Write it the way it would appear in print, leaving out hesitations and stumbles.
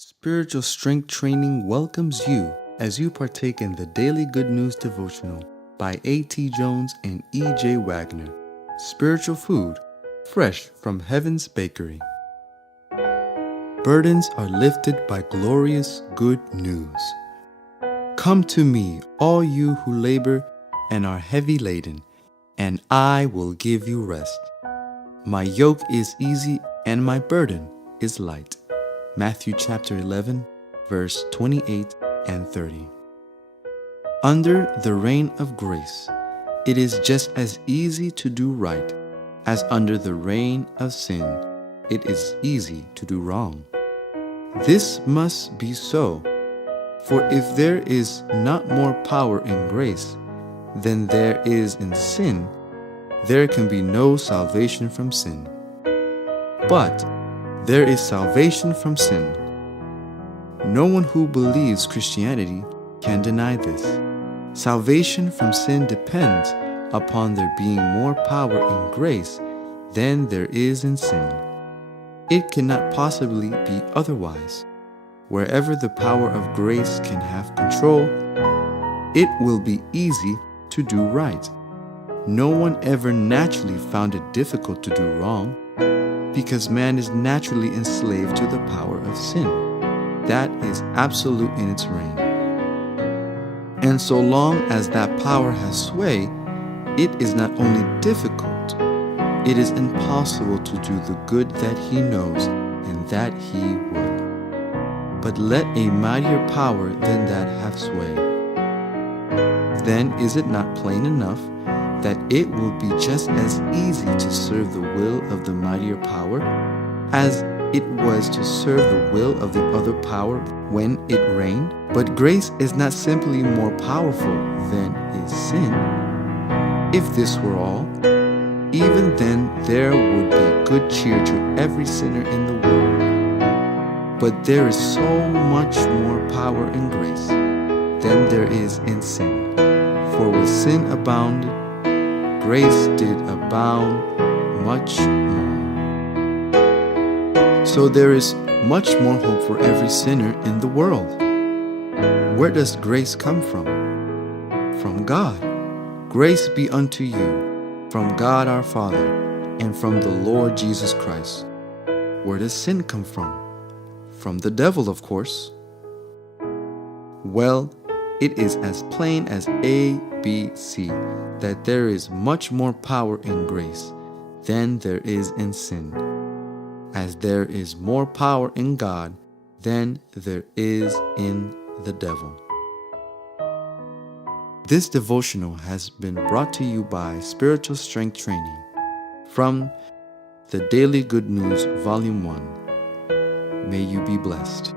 Spiritual Strength Training welcomes you as you partake in the Daily Good News Devotional by A.T. Jones and E.J. Wagner. Spiritual food, fresh from heaven's bakery. Burdens are lifted by glorious good news. Come to me, all you who labor and are heavy laden, and I will give you rest. My yoke is easy and my burden is light. Matthew chapter 11, verse 28 and 30. Under the reign of grace, it is just as easy to do right as under the reign of sin, it is easy to do wrong. This must be so, for if there is not more power in grace than there is in sin, there can be no salvation from sin. But there is salvation from sin. No one who believes Christianity can deny this. Salvation from sin depends upon there being more power in grace than there is in sin. It cannot possibly be otherwise. Wherever the power of grace can have control, it will be easy to do right. No one ever naturally found it difficult to do wrong, because man is naturally enslaved to the power of sin. That is absolute in its reign. And so long as that power has sway, it is not only difficult, it is impossible to do the good that he knows and that he will. But let a mightier power than that have sway. Then is it not plain enough that it will be just as easy to serve the will of the mightier power as it was to serve the will of the other power when it reigned? But grace is not simply more powerful than is sin. If this were all, even then there would be good cheer to every sinner in the world. But there is so much more power in grace than there is in sin. For with sin abounded, grace did abound much more. So there is much more hope for every sinner in the world. Where does grace come from? From God. Grace be unto you, from God our Father, and from the Lord Jesus Christ. Where does sin come from? From the devil, of course. Well, it is as plain as ABC that there is much more power in grace than there is in sin, as there is more power in God than there is in the devil. This devotional has been brought to you by Spiritual Strength Training from the Daily Good News, Volume 1. May you be blessed.